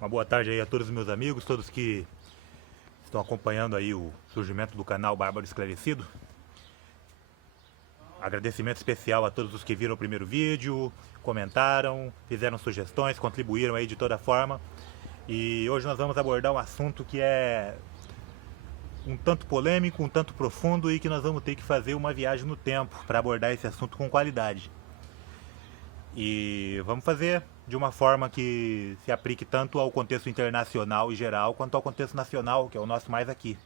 Uma boa tarde aí a todos os meus amigos, todos que estão acompanhando aí o surgimento do canal Bárbaro Esclarecido. Agradecimento especial a todos os que viram o primeiro vídeo, comentaram, fizeram sugestões, contribuíram aí de toda forma. E hoje nós vamos abordar um assunto que é um tanto polêmico, um tanto profundo e que nós vamos ter que fazer uma viagem no tempo para abordar esse assunto com qualidade. E vamos fazer de uma forma que se aplique tanto ao contexto internacional e geral, quanto ao contexto nacional, que é o nosso mais aqui.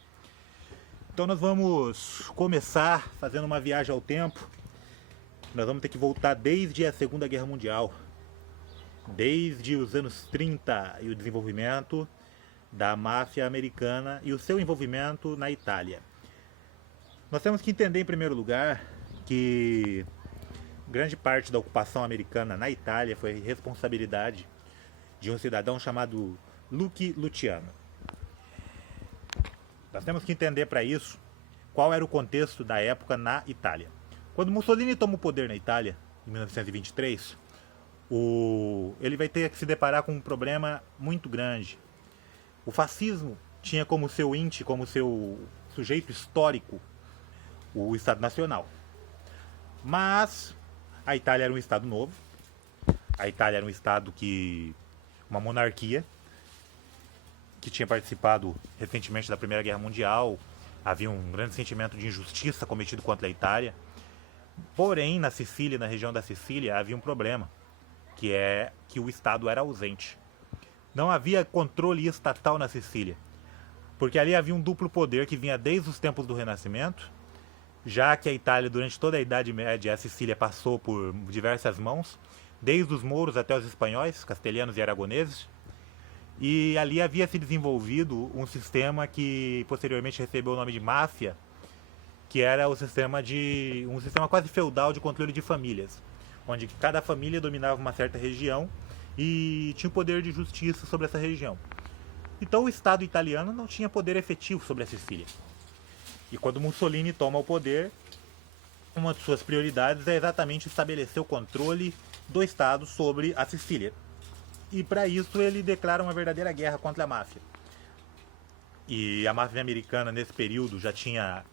Então nós vamos começar fazendo uma viagem ao tempo. Nós vamos ter que voltar desde a Segunda Guerra Mundial, desde os anos 30 e o desenvolvimento da máfia americana e o seu envolvimento na Itália. Nós temos que entender em primeiro lugar que grande parte da ocupação americana na Itália foi responsabilidade de um cidadão chamado Lucky Luciano. Nós temos que entender para isso qual era o contexto da época na Itália. Quando Mussolini toma o poder na Itália, em 1923, ele vai ter que se deparar com um problema muito grande. O fascismo tinha como seu ente, como seu sujeito histórico, o Estado Nacional. Mas a Itália era um Estado novo, a Itália era um Estado uma monarquia, que tinha participado recentemente da Primeira Guerra Mundial, havia um grande sentimento de injustiça cometido contra a Itália. Porém, na Sicília, na região da Sicília, havia um problema, que é que o Estado era ausente. Não havia controle estatal na Sicília, porque ali havia um duplo poder que vinha desde os tempos do Renascimento, já que a Itália, durante toda a Idade Média, a Sicília passou por diversas mãos, desde os mouros até os espanhóis, castelhanos e aragoneses, e ali havia se desenvolvido um sistema que posteriormente recebeu o nome de máfia, que era um sistema quase feudal de controle de famílias, onde cada família dominava uma certa região e tinha o poder de justiça sobre essa região. Então o Estado italiano não tinha poder efetivo sobre a Sicília. E quando Mussolini toma o poder, uma de suas prioridades é exatamente estabelecer o controle do Estado sobre a Sicília. E para isso ele declara uma verdadeira guerra contra a máfia. E a máfia americana nesse período já tinha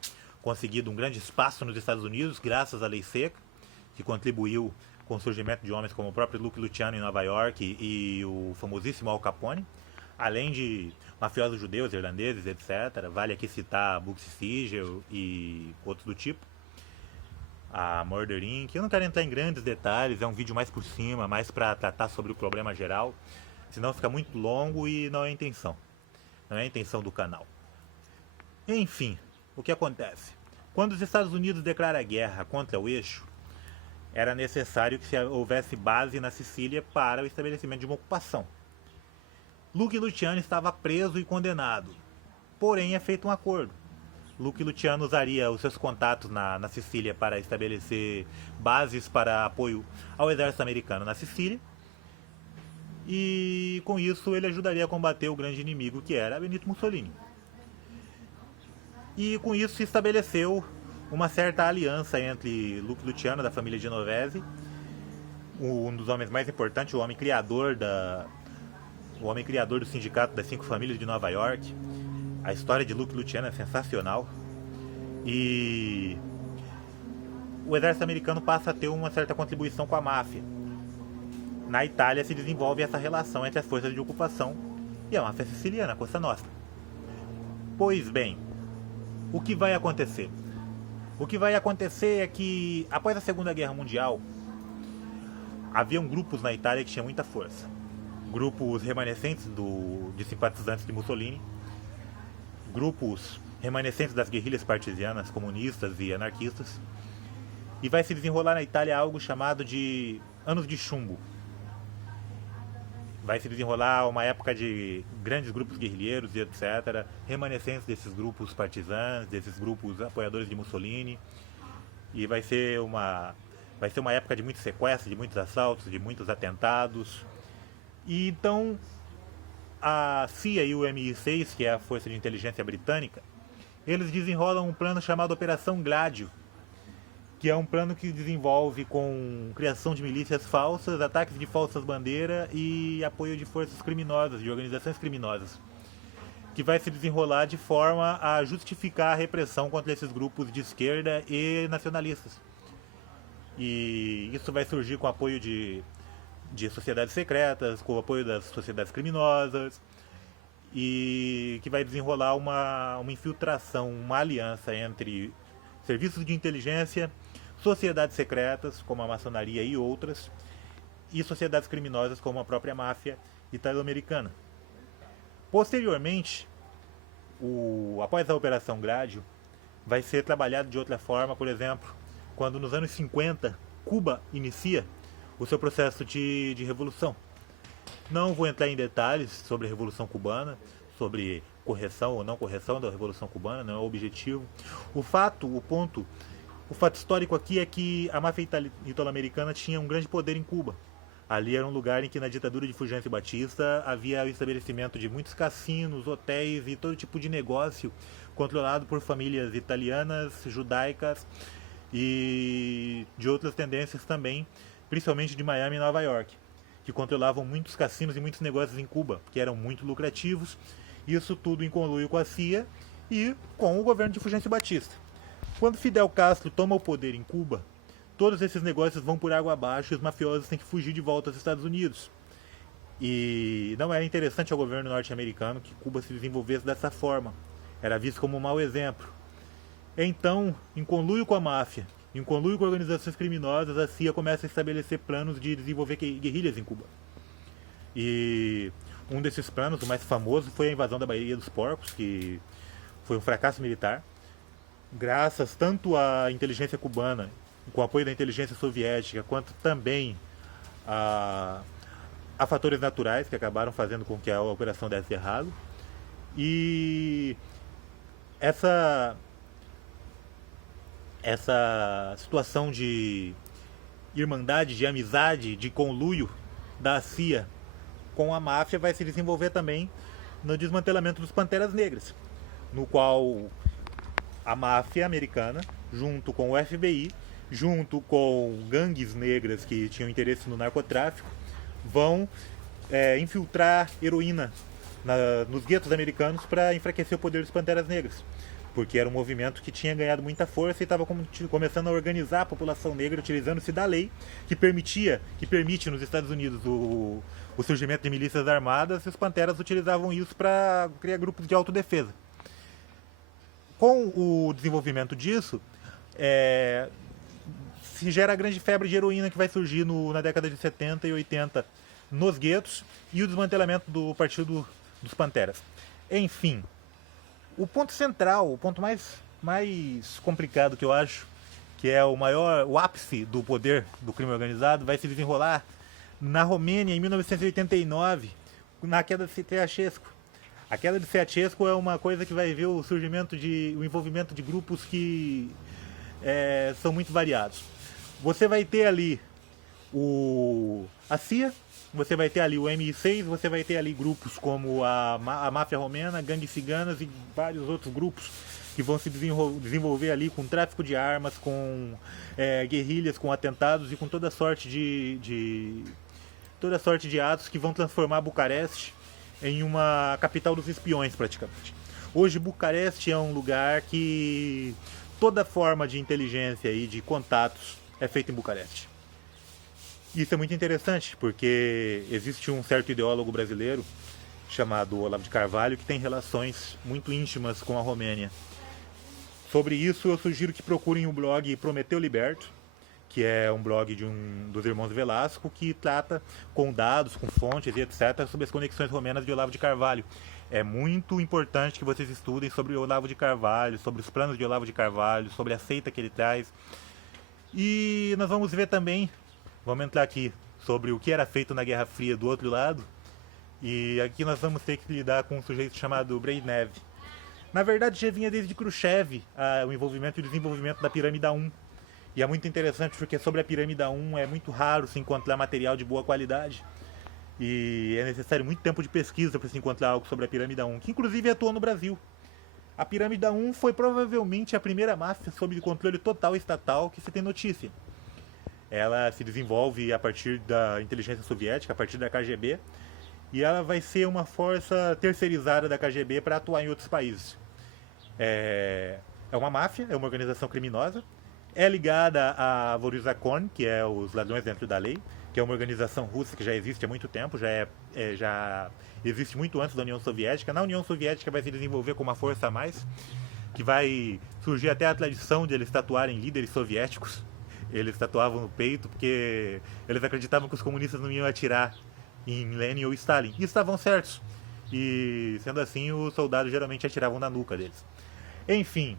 conseguido um grande espaço nos Estados Unidos, graças à Lei Seca, que contribuiu com o surgimento de homens como o próprio Lucky Luciano em Nova York e o famosíssimo Al Capone, além de mafiosos judeus, irlandeses, etc. Vale aqui citar Bugsy Siegel e outros do tipo. A Murder Inc. Eu não quero entrar em grandes detalhes, é um vídeo mais por cima, mais para tratar sobre o problema geral, senão fica muito longo e não é a intenção. Não é a intenção do canal. Enfim, o que acontece? Quando os Estados Unidos declaram guerra contra o eixo, era necessário que houvesse base na Sicília para o estabelecimento de uma ocupação. Lucky Luciano estava preso e condenado, porém é feito um acordo. Lucky Luciano usaria os seus contatos na Sicília para estabelecer bases para apoio ao exército americano na Sicília, e com isso ele ajudaria a combater o grande inimigo que era Benito Mussolini. E com isso se estabeleceu uma certa aliança entre Lucky Luciano, da família Genovese, um dos homens mais importantes, o homem criador do sindicato das 5 famílias de Nova York. A história de Lucky Luciano é sensacional. E o exército americano passa a ter uma certa contribuição com a máfia. Na Itália se desenvolve essa relação entre as forças de ocupação e a máfia siciliana, a Cosa Nostra. Pois bem, o que vai acontecer? O que vai acontecer é que, após a Segunda Guerra Mundial, haviam grupos na Itália que tinham muita força. Grupos remanescentes de simpatizantes de Mussolini, grupos remanescentes das guerrilhas partisanas, comunistas e anarquistas, e vai se desenrolar na Itália algo chamado de Anos de Chumbo. Vai se desenrolar uma época de grandes grupos guerrilheiros e etc., remanescentes desses grupos partisãs, desses grupos apoiadores de Mussolini, e vai ser uma época de muitos sequestros, de muitos assaltos, de muitos atentados. E então a CIA e o MI6, que é a Força de Inteligência Britânica, eles desenrolam um plano chamado Operação Gladio, que é um plano que desenvolve com criação de milícias falsas, ataques de falsas bandeiras e apoio de forças criminosas, de organizações criminosas, que vai se desenrolar de forma a justificar a repressão contra esses grupos de esquerda e nacionalistas. E isso vai surgir com apoio de sociedades secretas, com o apoio das sociedades criminosas, e que vai desenrolar uma infiltração, uma aliança entre serviços de inteligência, sociedades secretas, como a maçonaria e outras, e sociedades criminosas, como a própria máfia italo-americana. Posteriormente, após a Operação Grádio, vai ser trabalhado de outra forma, por exemplo, quando nos anos 50 Cuba inicia o seu processo de revolução. Não vou entrar em detalhes sobre a Revolução Cubana, sobre correção ou não correção da Revolução Cubana, não é o objetivo. O fato histórico aqui é que a máfia italo-americana tinha um grande poder em Cuba. Ali era um lugar em que, na ditadura de Fulgêncio Batista, havia o estabelecimento de muitos cassinos, hotéis e todo tipo de negócio controlado por famílias italianas, judaicas e de outras tendências também, principalmente de Miami e Nova York, que controlavam muitos cassinos e muitos negócios em Cuba, que eram muito lucrativos. Isso tudo em conluio com a CIA e com o governo de Fulgêncio Batista. Quando Fidel Castro toma o poder em Cuba, todos esses negócios vão por água abaixo e os mafiosos têm que fugir de volta aos Estados Unidos. E não era interessante ao governo norte-americano que Cuba se desenvolvesse dessa forma. Era visto como um mau exemplo. Então, em conluio com a máfia, em conluio com organizações criminosas, a CIA começa a estabelecer planos de desenvolver guerrilhas em Cuba. E um desses planos, o mais famoso, foi a invasão da Baía dos Porcos, que foi um fracasso militar. Graças tanto à inteligência cubana, com o apoio da inteligência soviética, quanto também a fatores naturais que acabaram fazendo com que a operação desse errado. E essa situação de irmandade, de amizade, de conluio da CIA com a máfia vai se desenvolver também no desmantelamento dos Panteras Negras, no qual a máfia americana, junto com o FBI, junto com gangues negras que tinham interesse no narcotráfico, vão infiltrar heroína nos guetos americanos para enfraquecer o poder dos Panteras Negras, porque era um movimento que tinha ganhado muita força e estava começando a organizar a população negra, utilizando-se da lei que permite nos Estados Unidos o surgimento de milícias armadas, e os Panteras utilizavam isso para criar grupos de autodefesa. Com o desenvolvimento disso, se gera a grande febre de heroína que vai surgir na década de 70 e 80 nos guetos, e o desmantelamento do Partido dos Panteras. Enfim, o ponto central, o ponto mais complicado que eu acho, que é o ápice do poder do crime organizado, vai se desenrolar na Romênia em 1989, na queda de Ceausescu. A queda de Ceausescu é uma coisa que vai ver o envolvimento de grupos que são muito variados. Você vai ter ali a CIA, você vai ter ali o MI6, você vai ter ali grupos como a máfia romena, gangues ciganas e vários outros grupos que vão se desenvolver ali com tráfico de armas, com guerrilhas, com atentados e com toda sorte de atos que vão transformar Bucareste em uma capital dos espiões, praticamente. Hoje Bucareste é um lugar que toda forma de inteligência e de contatos é feita em Bucareste. Isso é muito interessante, porque existe um certo ideólogo brasileiro chamado Olavo de Carvalho que tem relações muito íntimas com a Romênia. Sobre isso, eu sugiro que procurem o blog Prometeu Liberto, que é um blog dos irmãos Velasco, que trata com dados, com fontes e etc. sobre as conexões romenas de Olavo de Carvalho. É muito importante que vocês estudem sobre o Olavo de Carvalho, sobre os planos de Olavo de Carvalho, sobre a seita que ele traz. E nós vamos ver também, vamos entrar aqui sobre o que era feito na Guerra Fria do outro lado. E aqui nós vamos ter que lidar com um sujeito chamado Brezhnev. Na verdade, já vinha desde Khrushchev o envolvimento e o desenvolvimento da Pirâmide 1. E é muito interessante porque sobre a Pirâmide 1 é muito raro se encontrar material de boa qualidade. E é necessário muito tempo de pesquisa para se encontrar algo sobre a Pirâmide 1, que inclusive atuou no Brasil. A Pirâmide 1 foi provavelmente a primeira máfia sob controle total estatal que se tem notícia. Ela se desenvolve a partir da inteligência soviética, a partir da KGB, e ela vai ser uma força terceirizada da KGB para atuar em outros países. É uma máfia, é uma organização criminosa, é ligada a Voryzakon, que é os ladrões dentro da lei, que é uma organização russa que já existe há muito tempo, já existe muito antes da União Soviética. Na União Soviética vai se desenvolver com uma força a mais, que vai surgir até a tradição de eles tatuarem líderes soviéticos. Eles tatuavam no peito porque eles acreditavam que os comunistas não iam atirar em Lenin ou Stalin. E estavam certos. E sendo assim, os soldados geralmente atiravam na nuca deles. Enfim,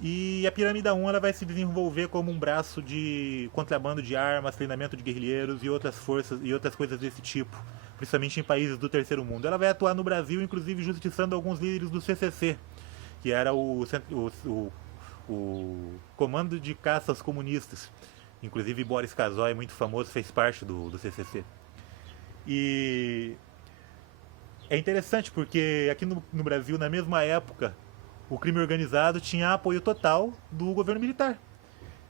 e a Pirâmide 1 ela vai se desenvolver como um braço de contrabando de armas, treinamento de guerrilheiros e outras forças e outras coisas desse tipo, principalmente em países do terceiro mundo. Ela vai atuar no Brasil, inclusive justiçando alguns líderes do CCC, que era o Comando de Caça aos Comunistas. Inclusive Boris Kazoy, muito famoso, fez parte do CCC. E é interessante porque aqui no Brasil, na mesma época, o crime organizado tinha apoio total do governo militar.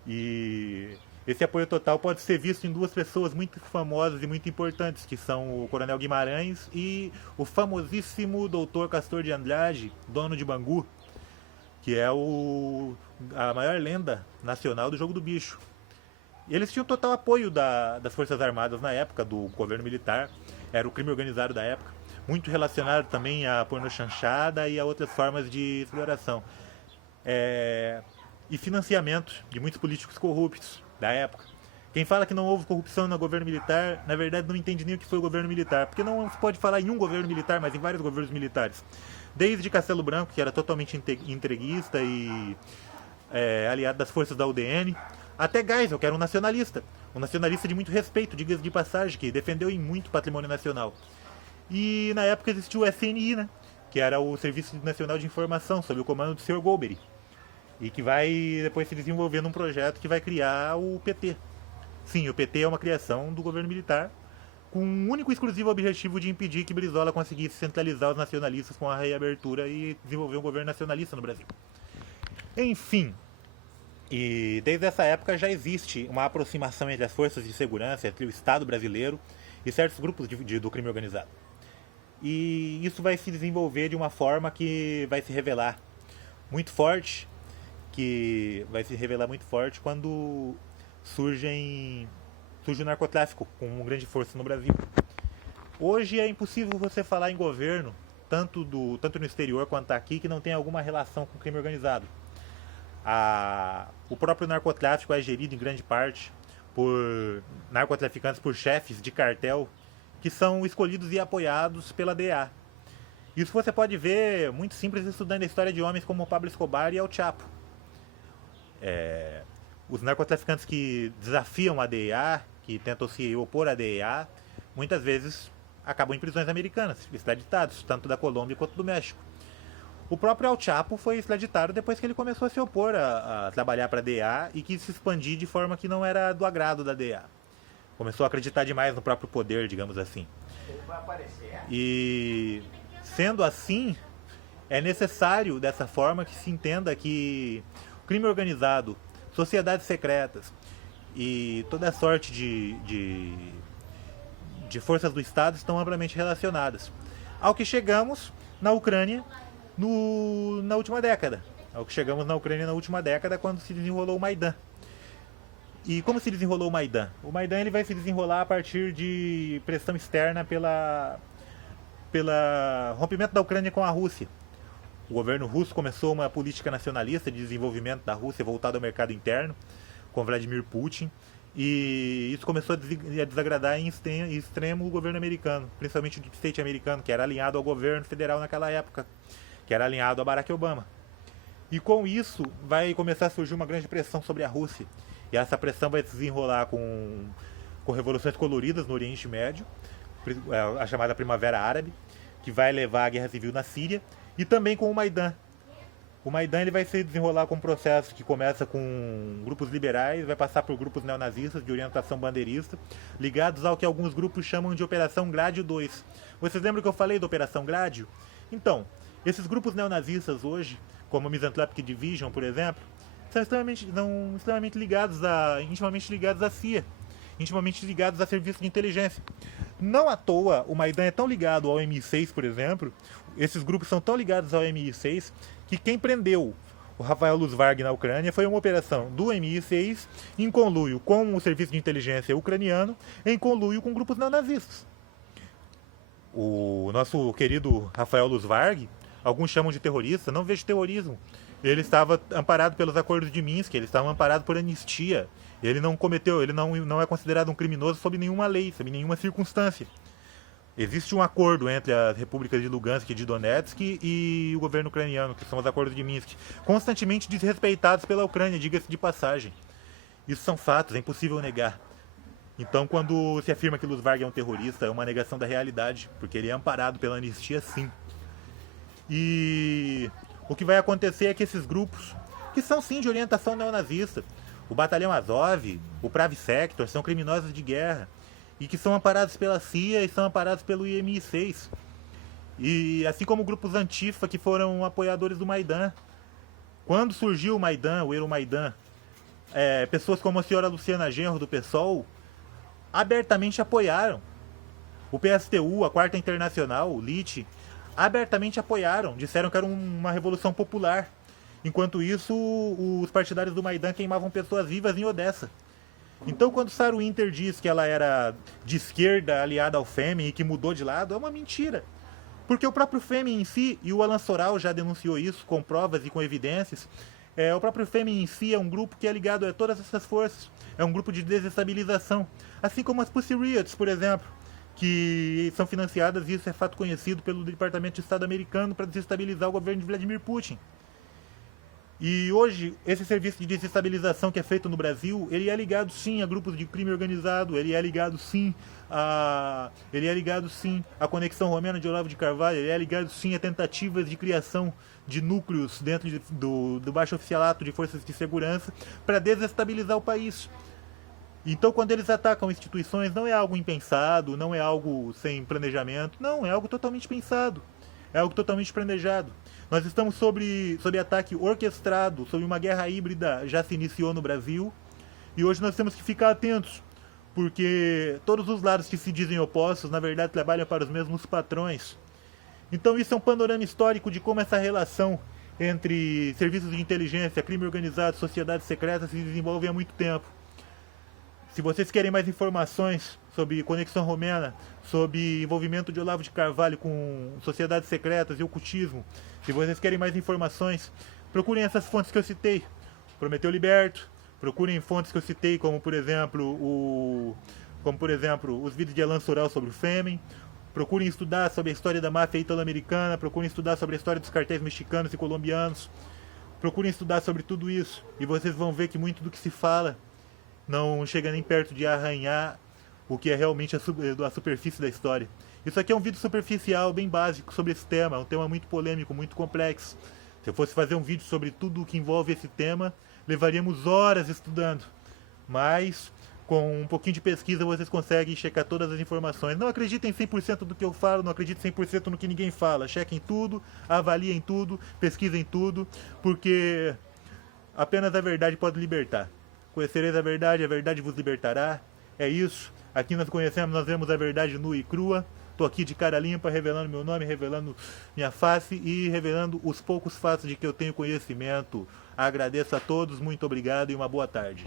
E esse apoio total pode ser visto em duas pessoas muito famosas e muito importantes, que são o Coronel Guimarães e o famosíssimo Dr. Castor de Andrade, dono de Bangu, que é a maior lenda nacional do jogo do bicho. E eles tinham total apoio das Forças Armadas na época, do governo militar, era o crime organizado da época. Muito relacionado também à pornochanchada e a outras formas de exploração. E financiamento de muitos políticos corruptos da época. Quem fala que não houve corrupção no governo militar, na verdade não entende nem o que foi o governo militar. Porque não se pode falar em um governo militar, mas em vários governos militares. Desde Castelo Branco, que era totalmente entreguista e aliado das forças da UDN, até Geisel, que era um nacionalista de muito respeito, diga-se de passagem, que defendeu em muito patrimônio nacional. E na época existiu o SNI, né? Que era o Serviço Nacional de Informação, sob o comando do Sr. Golbery. E que vai depois se desenvolver num projeto que vai criar o PT. Sim, o PT é uma criação do governo militar, com um único e exclusivo objetivo de impedir que Brizola conseguisse centralizar os nacionalistas com a reabertura e desenvolver um governo nacionalista no Brasil. Enfim, e desde essa época já existe uma aproximação entre as forças de segurança, entre o Estado brasileiro e certos grupos do crime organizado. E isso vai se desenvolver de uma forma que vai se revelar muito forte, quando surge o narcotráfico com uma grande força no Brasil. Hoje é impossível você falar em governo, tanto no exterior quanto aqui, que não tem alguma relação com o crime organizado. O próprio narcotráfico é gerido em grande parte por narcotraficantes, por chefes de cartel, que são escolhidos e apoiados pela DEA. Isso você pode ver muito simples estudando a história de homens como Pablo Escobar e El Chapo. Os narcotraficantes que desafiam a DEA, que tentam se opor à DEA, muitas vezes acabam em prisões americanas, extraditados, tanto da Colômbia quanto do México. O próprio El Chapo foi extraditado depois que ele começou a se opor a trabalhar para a DEA e quis se expandir de forma que não era do agrado da DEA. Começou a acreditar demais no próprio poder, digamos assim. E sendo assim, é necessário dessa forma que se entenda que o crime organizado, sociedades secretas e toda sorte de forças do Estado estão amplamente relacionadas. Ao que chegamos na Ucrânia na última década. Quando se desenrolou o Maidan. E como se desenrolou o Maidan? O Maidan ele vai se desenrolar a partir de pressão externa pela rompimento da Ucrânia com a Rússia. O governo russo começou uma política nacionalista de desenvolvimento da Rússia voltada ao mercado interno, com Vladimir Putin, e isso começou a desagradar em extremo o governo americano, principalmente o Deep State americano, que era alinhado ao governo federal naquela época, que era alinhado a Barack Obama. E com isso vai começar a surgir uma grande pressão sobre a Rússia. E essa pressão vai se desenrolar com revoluções coloridas no Oriente Médio, a chamada Primavera Árabe, que vai levar à guerra civil na Síria, e também com o Maidan. O Maidan ele vai se desenrolar com um processo que começa com grupos liberais, vai passar por grupos neonazistas de orientação bandeirista, ligados ao que alguns grupos chamam de Operação Gládio II. Vocês lembram que eu falei da Operação Gládio? Então, Esses grupos neonazistas hoje, como a Misanthropic Division, por exemplo, são extremamente ligados intimamente ligados à CIA, intimamente ligados a serviços de inteligência. Não à toa, o Maidan é tão ligado ao MI6, por exemplo, esses grupos são tão ligados ao MI6, que quem prendeu o Rafael Luzvarg na Ucrânia foi uma operação do MI6 em conluio com o serviço de inteligência ucraniano, em conluio com grupos neonazistas. O nosso querido Rafael Luzvarg, alguns chamam de terrorista, não vejo terrorismo. Ele estava amparado pelos acordos de Minsk, ele estava amparado por anistia. Ele não cometeu, ele não é considerado um criminoso sob nenhuma lei, sob nenhuma circunstância. Existe um acordo entre as repúblicas de Lugansk e de Donetsk e o governo ucraniano, que são os acordos de Minsk, constantemente desrespeitados pela Ucrânia, diga-se de passagem. Isso são fatos, é impossível negar. Então, quando se afirma que Luzvarg é um terrorista, é uma negação da realidade, porque ele é amparado pela anistia, sim. E o que vai acontecer é que esses grupos, que são sim de orientação neonazista, o Batalhão Azov, o Pravi Sector, são criminosos de guerra e que são amparados pela CIA e são amparados pelo IMI6. E assim como grupos Antifa que foram apoiadores do Maidan. Quando surgiu o Maidan, o Euromaidan, pessoas como a senhora Luciana Genro do PSOL abertamente apoiaram. O PSTU, a Quarta Internacional, o LIT, abertamente apoiaram, disseram que era uma revolução popular. Enquanto isso, os partidários do Maidan queimavam pessoas vivas em Odessa. Então, quando Sarah Winter diz que ela era de esquerda, aliada ao Fêmen e que mudou de lado, é uma mentira. Porque o próprio Fêmen em si, e o Alan Soral já denunciou isso com provas e com evidências, o próprio Fêmen em si é um grupo que é ligado a todas essas forças. É um grupo de desestabilização. Assim como as Pussy Riots, por exemplo, que são financiadas, e isso é fato conhecido, pelo Departamento de Estado americano para desestabilizar o governo de Vladimir Putin. E hoje, esse serviço de desestabilização que é feito no Brasil, ele é ligado sim a grupos de crime organizado, ele é ligado sim à Conexão Romena de Olavo de Carvalho, ele é ligado sim a tentativas de criação de núcleos dentro do baixo oficialato de forças de segurança para desestabilizar o país. Então, quando eles atacam instituições, não é algo impensado, não é algo sem planejamento, não, é algo totalmente pensado, é algo totalmente planejado. Nós estamos sob ataque orquestrado, sob uma guerra híbrida já se iniciou no Brasil, e hoje nós temos que ficar atentos, porque todos os lados que se dizem opostos, na verdade, trabalham para os mesmos patrões. Então isso é um panorama histórico de como essa relação entre serviços de inteligência, crime organizado, sociedades secretas se desenvolve há muito tempo. Se vocês querem mais informações sobre Conexão Romena, sobre envolvimento de Olavo de Carvalho com sociedades secretas e ocultismo, se vocês querem mais informações, procurem essas fontes que eu citei. Prometeu Liberto, procurem fontes que eu citei, como por exemplo os vídeos de Alan Soral sobre o Fêmen. Procurem estudar sobre a história da máfia italo-americana, procurem estudar sobre a história dos cartéis mexicanos e colombianos. Procurem estudar sobre tudo isso e vocês vão ver que muito do que se fala não chega nem perto de arranhar o que é realmente a superfície da história. Isso aqui é um vídeo superficial, bem básico sobre esse tema, é um tema muito polêmico, muito complexo. Se eu fosse fazer um vídeo sobre tudo o que envolve esse tema, levaríamos horas estudando. Mas, com um pouquinho de pesquisa, vocês conseguem checar todas as informações. Não acreditem 100% do que eu falo, não acreditem 100% no que ninguém fala. Chequem tudo, avaliem tudo, pesquisem tudo, porque apenas a verdade pode libertar. Conhecereis a verdade vos libertará. É isso. Aqui nós conhecemos, nós vemos a verdade nua e crua. Estou aqui de cara limpa, revelando meu nome, revelando minha face e revelando os poucos fatos de que eu tenho conhecimento. Agradeço a todos, muito obrigado e uma boa tarde.